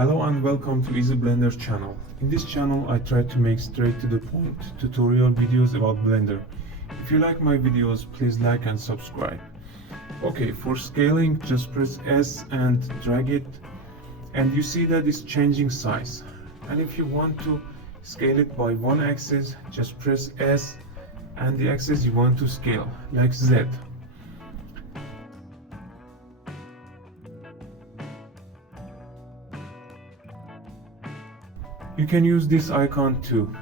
Hello and welcome to Easy Blender channel. In this channel I try to make straight to the point tutorial videos about Blender. If you like my videos, please like and subscribe. Okay, for scaling just press S and drag it and you see that it's changing size. And if you want to scale it by one axis, just press S and the axis you want to scale, like Z. You can use this icon too.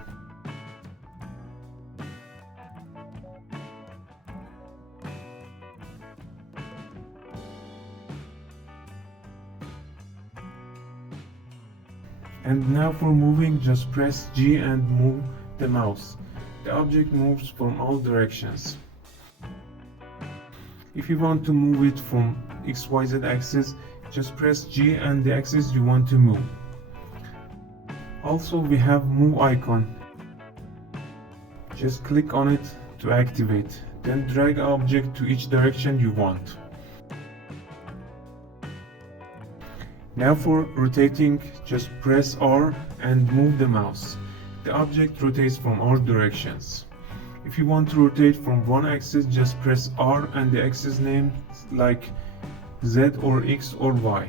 And now for moving, just press G and move the mouse. The object moves from all directions. If you want to move it from XYZ axis, just press G and the axis you want to move. Also, we have move icon. Just click on it to activate. Then drag object to each direction you want. Now for rotating, just press R and move the mouse. The object rotates from all directions. If you want to rotate from one axis, just press R and the axis name like Z or X or Y.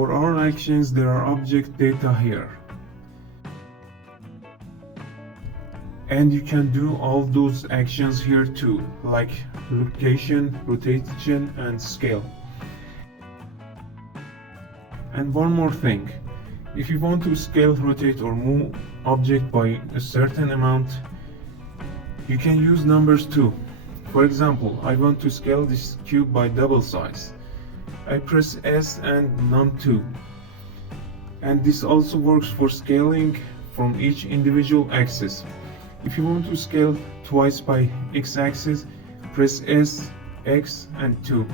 For our actions, there are object data here. And you can do all those actions here too, like location, rotation, and scale. And one more thing, if you want to scale, rotate, or move object by a certain amount, you can use numbers too. For example, I want to scale this cube by double size. I press S and num2. And this also works for scaling from each individual axis. If you want to scale twice by x-axis, press S, X and 2.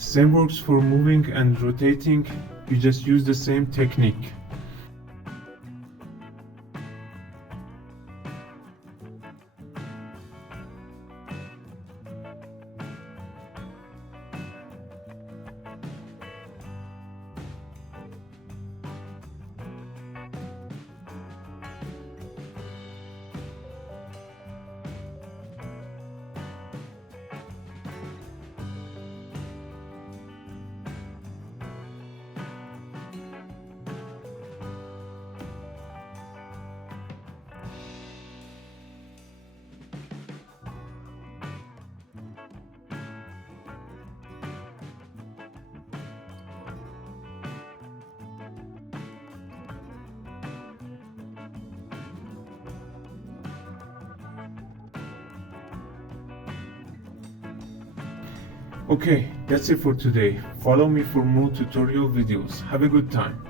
Same works for moving and rotating, you just use the same technique. Okay, that's it for today. Follow me for more tutorial videos. Have a good time.